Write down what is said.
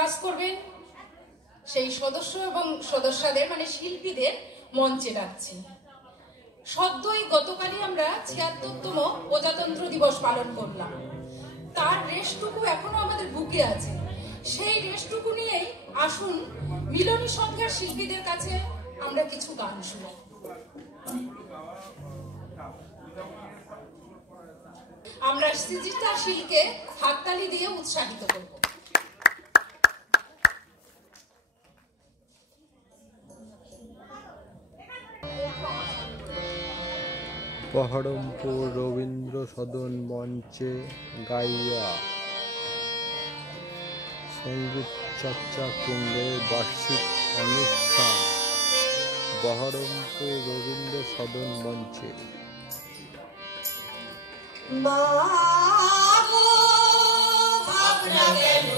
বাস করবেন সেই সদস্য এবং সদস্যদের মানে শিল্পীদের মঞ্চে ডাকছি। সদ্যই গতকালই আমরা ৭৬তম প্রজাতন্ত্র দিবস পালন করলাম। তার রেশটুকু এখনো আমাদের বুকে আছে। সেই রেশটুকু নিয়েই আসুন মিলনী সংখ্যার শিল্পীদের কাছে আমরা কিছু গান শুনি। আমরা সৃজিতাশীলকে হাততালি দিয়ে উৎসাহিত করব। বহরমপুর রবীন্দ্র সদন মঞ্চে গাইয়া সঙ্গীত চর্চা কেন্দ্রের বার্ষিক অনুষ্ঠান বহরমপুর রবীন্দ্র সদন মঞ্চে। মা গো ভাবনা গেল